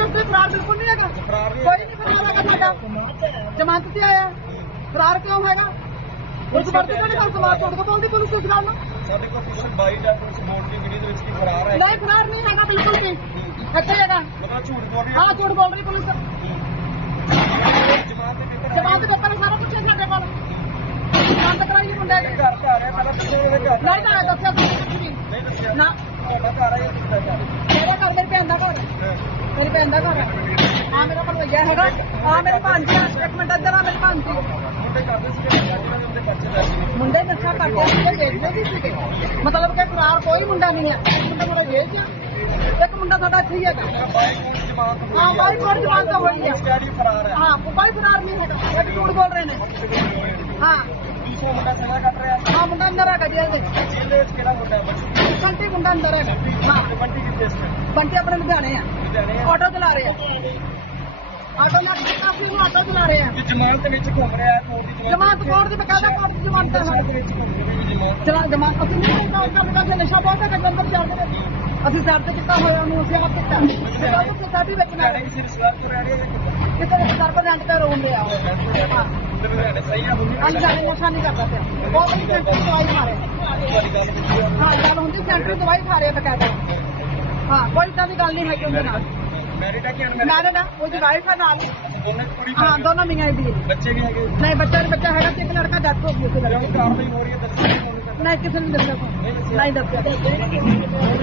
ਉੱਥੇ ਫਰਾਰ ਬਿਲਕੁਲ ਨਹੀਂ ਹੈਗਾ। ਕੋਈ ਨਹੀਂ ਫਰਾਰ ਹੈਗਾ ਸਾਡਾ। ਜ਼ਮਾਨਤ ਤੇ ਆਇਆ। ਫਰਾਰ ਕਿਉਂ ਹੈਗਾ? ਉਸ ਵਰਤੇ ਤੁਹਾਡੇ ਕੋਲ ਸਵਾਲ ਤੁਹਾਡੇ ਕੋਲ ਬੋਲਦੀ ਪੁਲਿਸ ਕਿਸ ਗੱਲ ਸਾਡੇ ਕੋਲ ਕੁਝ ਬਾਈਟ ਹੈ ਕੁਝ ਬੋਲ ਦੀ ਵੀਡੀਓ ਦੇ ਵਿੱਚ ਕੀ ਫਰਾਰ ਹੈ? ਨਹੀਂ ਫਰਾਰ ਨਹੀਂ ਹੈਗਾ ਬਿਲਕੁਲ ਵੀ। ਇੱਥੇ ਹੈਗਾ। ਮਤਲਬ ਝੂਠ ਬੋਲ ਰਹੀ। ਹਾਂ ਝੂਠ ਬੋਲ ਰਹੀ ਪੁਲਿਸ। ਹੈ ਜਮਾਤ ਦੇ ਪੇਪਰ ਜਮਾਨਤ ਦੇ ਉੱਪਰ ਸਾਰਾ ਕੁਝ ਹੈ ਸਾਡੇ ਕੋਲ ਜਮਾਨਤ ਕਰਾਈ ਮੁੰਡੇ ਦੀ ਘਰ ਤੇ ਆ ਰਿਹਾ ਪਹਿਲਾਂ ਪਿੱਛੇ ਇਹ ਘਰ ਨਹੀਂ ਤਾਂ ਦੱਸਿਆ ਤੁਸੀਂ ਕੁਝ ਵੀ ਨਹੀਂ ਦੱਸਿਆ ਨਾ ਤੁਹਾਡਾ ਘਰ ਹੈ ਜਾਂ ਕਿੱਥੇ ਘਰ ਮੇਰੇ ਘਰ ਮੇਰੇ ਭੈਣ ਦਾ ਘਰ ਹੈ। ਮੇਰੀ ਭੈਣ ਦਾ ਘਰ ਮੇਰਾ ਭਣਵਈਆ ਹੈਗਾ। ਆ ਮੇਰੇ ਭਾਂਜੀ ਇੱਕ ਮਿੰਟ ਇੱਧਰ ਆ ਮੇਰੀ ਭਾਂਜੀ ਮੁੰਡੇ ਨਸ਼ਾ ਕਰਦੇ ਸੀਗੇ ਵੇਚਦੇ ਵੀ ਸੀਗੇ। ਮਤਲਬ ਕਿ ਫਰਾਰ ਕੋਈ ਮੁੰਡਾ ਨਹੀਂ ਹੈ ਇੱਕ ਮੁੰਡਾ ਮੇਰਾ ਜੇਲ੍ਹ 'ਚ ਆ, ਇੱਕ ਮੁੰਡਾ ਸਾਡਾ ਇੱਥੇ ਹੀ ਹੈਗਾ। ਹਾਂ ਬਾਈ ਕੋਲ ਜਮਾਨਤ ਹੋਈ ਹੈ ਸਟੈਡੀ ਫਰਾਰ ਹੈ ਹਾਂ ਕੋਈ ਫਰਾਰ ਨਹੀਂ ਹੈਗਾ। ਇਹ ਝੂਠ ਬੋਲ ਰਹੇ ਨੇ। ਹਾਂ। ਦੂਸਰਾ ਮੁੰਡਾ ਕੱਟ ਰਿਹਾ ਆ ਮੁੰਡਾ ਅੰਦਰ ਹੈਗਾ ਜੇਲ੍ਹ ਦੇ ਜੇਲ੍ਹ ਦੇ ਵਿੱਚ। ਕਿਹੜਾ ਮੁੰਡਾ ਹੈ ਕੰਟੀ ਮੁੰਡਾ ਅੰਦਰ ਹੈਗਾ। ਹਾਂ। ਬੰਟੀ ਕਿੱਥੇ ਬੰਟੇ ਆਪਣੇ ਲੁਧਿਆਣੇ ਆ। ਆਟੋ ਚਲਾ ਰਹੇ। ਆ ਆਟੋ ਨਾਲ ਕਾਫੀ ਨੂੰ ਆਟੋ ਚਲਾ ਰਹੇ। ਆ ਕਿ ਜਮਾਨਤ ਦੇ ਵਿੱਚ ਘੁੰਮ ਰਿਹਾ ਹੈ ਕੋਰਟ ਦੀ ਜਮਾਨਤ ਕੋਰਟ ਦੀ ਬਕਾਇਦਾ ਕੋਰਟ ਦੀ ਜਮਾਨਤ ਹੈ। ਦੇ ਵਿੱਚ ਘੁੰਮ ਰਿਹਾ ਹੈ ਜਮਾਨਤ ਚਲਾ ਜਮਾਨਤ ਅਸੀਂ ਨਹੀਂ ਕੰਮ ਕੰਮ ਕਰਦੇ ਨਸ਼ਾ ਬਹੁਤ ਹੈ ਅੰਦਰ ਚੱਲਦੇ ਨੇ ਅਸੀਂ ਸਾਈਡ ਤੇ ਕੀਤਾ ਹੋਇਆ ਉਹਨੂੰ ਅਸੀਂ ਆਪ ਕੀਤਾ। ਉਹ ਤੇ ਸਾਡੀ ਵੇਚਣਾ ਲੁਧਿਆਣੇ ਕਿਸੇ ਰਿਸ਼ਤੇਦਾਰ ਤੋਂ ਰਹਿ ਰਿਹਾ ਹੈ ਕਿਤੇ ਸਰ ਪਰ ਰੈਂਟ ਤੇ ਰੋਣ ਲਿਆ ਹਾਂ ਤੇ ਲੁਧਿਆਣੇ ਸਹੀ ਆ ਹੁੰਦੀ ਅੱਜ ਜਾਣੇ ਨਸ਼ਾ ਨਹੀਂ ਕਰਦਾ ਪਿਆ। ਬਹੁਤ ਹੀ ਸੈਂਟਰ ਦੀ ਦਵਾਈ ਖਾ ਰਿਹਾ। ਤੁਹਾਡੀ ਗੱਲ ਕੀਤੀ ਹੈ ਹਾਂ ਗੱਲ ਹੁੰਦੀ ਸੈਂਟਰ ਦੀ ਦਵਾਈ ਖਾ ਰਿਹਾ ਬਕਾਇਦਾ। ਹਾਂ ਕੋਈ ਤਾਂ ਦੀ ਗੱਲ ਨਹੀਂ ਹੈ ਉਹਦੇ ਨਾਲ। ਦੋਨੋਂ ਮੀਆਂ ਦੀ। ਬੱਚੇ ਵੀ ਹੈਗੇ? ਨਹੀਂ ਬੱਚਾ ਨਹੀਂ ਬੱਚਾ ਹੈਗਾ ਤੇ ਇੱਕ ਲੜਕਾ ਡੈਥ ਹੋ ਗਈ ਉਸੇ ਜਦੋਂ ਲੜਕੇ ਕਾਰਵਾਈ ਹੋ ਰਹੀ ਹੈ ਦੱਸੋ। ਤੁਹਾਨੂੰ ਨਹੀਂ ਕਿਸੇ ਨੂੰ ਦੱਸਿਆ। ਨਹੀਂ ਦੱਸਿਆ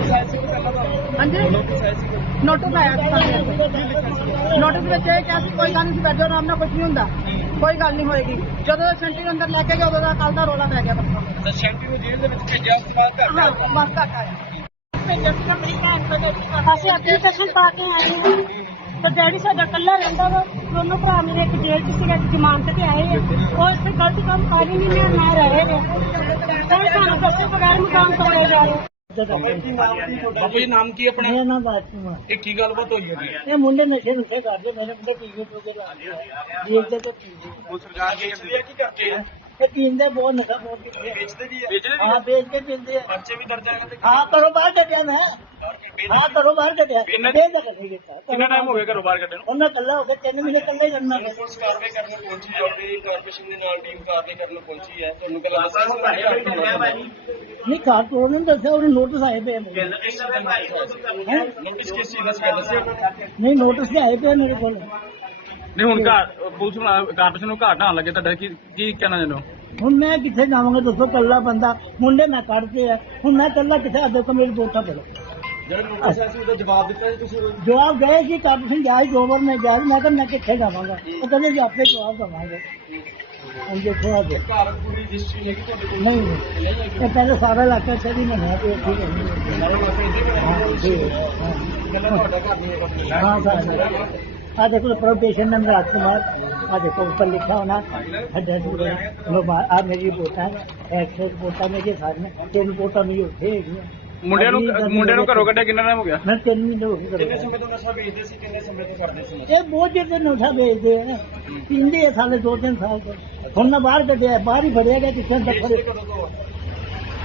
ਸਾਇਸੀ ਕੋ ਪਹਿਲਾਂ ਤਾਂ ਹਾਂਜੀ? ਲੋਕੀ ਸਾਇਸੀ ਕੋ ਨੋਟਿਸ ਆਇਆ ਸੀ ਸਾਡੇ ਨੋਟਿਸ ਵਿੱਚ ਇਹ ਕਿਹਾ ਸੀ ਕੋਈ ਗੱਲ ਨਹੀਂ ਸੀ ਬੈਠੋ ਆਰਾਮ ਨਾਲ ਕੁਝ ਨਹੀਂ ਹੁੰਦਾ। ਕੋਈ ਗੱਲ ਨਹੀਂ ਹੋਏਗੀ। ਜਦੋਂ ਸੈਂਟਰੀ ਅੰਦਰ ਲੈ ਕੇ ਗਏ ਉਦੋਂ ਦਾ ਕੱਲ ਦਾ ਰੋਲਾ ਪੈ ਗਿਆ ਬੱਚਾ ਤਾਂ ਸ਼ੈਂਟੀ ਨੂੰ ਜੇਲ੍ਹ ਦੇ ਵਿੱਚ ਭੇਜਿਆ ਉਸ ਤੋਂ ਬਾਅਦ ਘਰ ਹਾਂ ਬਸ ਤੱਕ ਆਇਆ। ਭੇਜਿਆ ਸੀ ਮੇਰੀ ਭੈਣ ਤੋਂ ਅਸੀਂ ਐਪਲੀਕੇਸ਼ਨ ਪਾ ਕੇ ਆਏ ਹਾਂ। ਤੇ ਡੈਡੀ ਸਾਡਾ ਇਕੱਲਾ ਰਹਿੰਦਾ ਵਾ ਦੋਨੋਂ ਭਰਾ ਮੇਰੇ ਇੱਕ ਜੇਲ੍ਹ 'ਚ ਸੀਗਾ ਇੱਕ ਜ਼ਮਾਨਤ ਤੇ ਆਏ ਆ। ਉਹ ਇੱਥੇ ਗਲਤ ਕੰਮ ਕਰ ਹੀ ਨਹੀਂ ਨਾ ਰਹੇ ਨੇ। ਤੇ ਸਾਨੂੰ ਦੱਸੇ ਬਗੈਰ ਮੁਕਾਮ ਤੋੜੇ ਜਾ ਰਹੇ। ਬਾਬਾ ਜੀ ਨਾਮ ਕੀ ਆਪਣਾ? ਮੇਰਾ ਨਾਮ ਬਾਤੂਆ ਇਹ ਕੀ ਗੱਲਬਾਤ ਹੋਈ ਹੈ ਇਹ ਮੁੰਡੇ ਨਸ਼ੇ ਨੁਸ਼ੇ ਕਰਦੇ ਮੇਰੇ ਮੁੰਡੇ ਟੀਵੀ ਟੂਕੇ ਲਾਉਂਦੇ ਆ ਦੇਖਦੇ ਤਾਂ ਪੀਂਦੇ ਉਹ ਸਰਕਾਰ ਕੀ ਕਰਦੀ ਹੈ? ਕੀ ਕਰਦੇ ਆ ਪੀਂਦੇ ਬਹੁਤ ਨਸ਼ਾ ਬਹੁਤ ਵੇਚਦੇ ਵੀ ਹੈ ਵੇਚਦੇ ਹਾਂ ਵੇਚ ਕੇ ਪੀਂਦੇ ਆ। ਬੱਚੇ ਵੀ ਦਰਜ ਹੈ ਤੇ ਹਾਂ ਕਰੋ ਬਾਹਰ ਕੱਢਿਆ ਮੈਂ। ਹਾਂ ਕਰੋ ਬਾਹਰ ਕੱਢਿਆ। ਕਿੰਨੇ- ਦਿੱਤਾ ਕਿੰਨਾ ਟਾਈਮ ਹੋ ਗਿਆ ਘਰੋਂ ਬਾਹਰ ਕੱਢਣ ਨੂੰ? ਉਹਨਾਂ ਕੱਲਾ ਹੋ ਗਿਆ ਤਿੰਨ ਮਹੀਨੇ ਕੱਲੇ ਰਹਿਣਾ ਪਿਆ। ਪੁਲਿਸ ਕਾਰਵਾਈ ਕਰਨ ਨੂੰ ਪਹੁੰਚੀ ਹੈ ਤੇ ਕਾਰਪੋਰੇਸ਼ਨ ਦੇ ਨਾਲ ਟੀਮ ਕਾਰਵਾਈ ਕਰਨ ਨੂੰ ਪਹੁੰਚੀ ਹੈ ਤੁਹਾਨੂੰ ਕੱਲਾ ਦੱਸਿਆ ਨਹੀਂ ਘਰ ਤੋਂ ਉਹਨੇ ਦੱਸਿਆ ਉਹਨੇ ਨੋਟਿਸ ਆਏ ਪਏ ਨੇ ਹੈਂ? ਨੋਟਿਸ ਕਿਸ ਚੀਜ਼ ਦਾ ਦੱਸਿਆ ਨਹੀਂ ਨੋਟਿਸ ਤੇ ਆਏ ਪਏ ਮੇਰੇ ਕੋਲ। ਨਹੀਂ ਹੁਣ ਘਰ ਪੁਲਿਸ ਨੂੰ ਕਾਰਪੋਰੇਸ਼ਨ ਨੂੰ ਘਾਟ ਆਣ ਲੱਗੇ ਤੁਹਾਡਾ ਕੀ ਕੀ ਕਹਿਣਾ ਹੋ? ਹੁਣ ਮੈਂ ਕਿੱਥੇ ਜਾਵਾਂਗਾ ਦੱਸੋ ਕੱਲਾ ਬੰਦਾ ਮੁੰਡੇ ਮੈਂ ਕੱਢਦੇ ਆ ਹੁਣ ਮੈਂ ਕੱਲਾ ਕਿੱਥੇ ਆ ਦੇਖੋ ਮੇਰੀ ਸੀ ਉਹਦਾ ਜਵਾਬ ਦਿੱਤਾ ਜੀ ਤੁਸੀਂ ਜਵਾਬ ਗਏ ਕਾਰਪੋਰੇਸ਼ਨ ਗਿਆ ਸੀ ਦੋ ਵਾਰ ਮੈਂ ਸੀ, ਮੈਂ ਕਿੱਥੇ ਜਾਵਾਂਗਾ? ਉਹ ਕਹਿੰਦੇ ਜੀ ਆਪੇ ਜਵਾਬ ਦਵਾਂਗੇ। ਹੁਣ ਦੇਖੋ ਆ ਦੇ ਘਰ ਪੂਰੀ ਰਜਿਸਟਰੀ ਹੈਗੀ ਤੁਹਾਡੇ ਕੋਲ? ਨਹੀਂ। ਇਹ ਪਹਿਲੇ ਸਾਰਾ ਇਲਾਕਾ ਚੜੀ ਨਾ ਹੈ ਤੇ ਠੀਕ ਹੈ ਹਾਂ, ਠੀਕ ਹੈ, ਹਾਂ। ਕੱਲਾ ਤੁਹਾਡਾ ਘਰ ਨਹੀਂ ਹੈਗਾ हाँ सर आ देखो प्रोटेशन नंबर राजकुमार आ देखो ऊपर लिखा होना डेट आ मेरी रिपोर्ट है एक्स रिपोर्ट मेरे साथ में तीन रिपोर्ट नहीं होते ਮੁੰਡਿਆਂ ਨੂੰ ਮੁੰਡਿਆਂ ਨੂੰ ਘਰੋਂ ਕੱਢਿਆ ਕਿੰਨਾ ਟਾਈਮ ਹੋ ਗਿਆ मैं तीन मिनट हो ਕਿੰਨੇ गए ਸਮੇਂ ਤੋਂ ਨਸ਼ਾ ਵੇਚਦੇ ਸੀ ਕਿੰਨੇ ਸਮੇਂ ਤੋਂ ਕਰਦੇ ਸੀ ये बहुत देर से नशा बेचते हैं पींदे है साले दो तीन साल से ਹੁਣ ਨਾ ਬਾਹਰ ਕੱਢਿਆ ਬਾਹਰ ਹੀ ਫੜਿਆ ਗਿਆ ਕਿੱਥੇ ਤੱਕ ਵੇਚਦੇ ਕਦੋਂ ਤੋਂ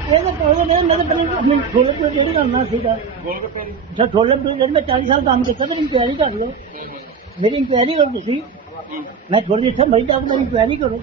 ਇਹ ਤਾਂ ਕੋਈ ਨਹੀਂ ਮੈਂ ਤਾਂ ਪਹਿਲੇ ਆਪਣੇ ਛੋਲੇ ਤੋਂ ਜਿਹੜੀ ਕਰਨਾ ਸੀਗਾ ਗੋਲਗੱਪੇ ਦੀ ਜਦ ਛੋਲੇ ਤੋਂ ਜਦ ਮੈਂ 40 ਸਾਲ ਕੰਮ ਕੀਤਾ ਤਾਂ ਇਨਕੁਆਇਰੀ ਕਰ ਲਓ ਮੇਰੀ ਇਨਕੁਆਇਰੀ ਕਰੋ ਤੁਸੀਂ? ਮੈਂ ਥੋੜੀ ਇੱਥੇ ਮਈ ਤੱਕ ਮੇਰੀ ਇਨਕੁਆਇਰੀ ਕਰੋ।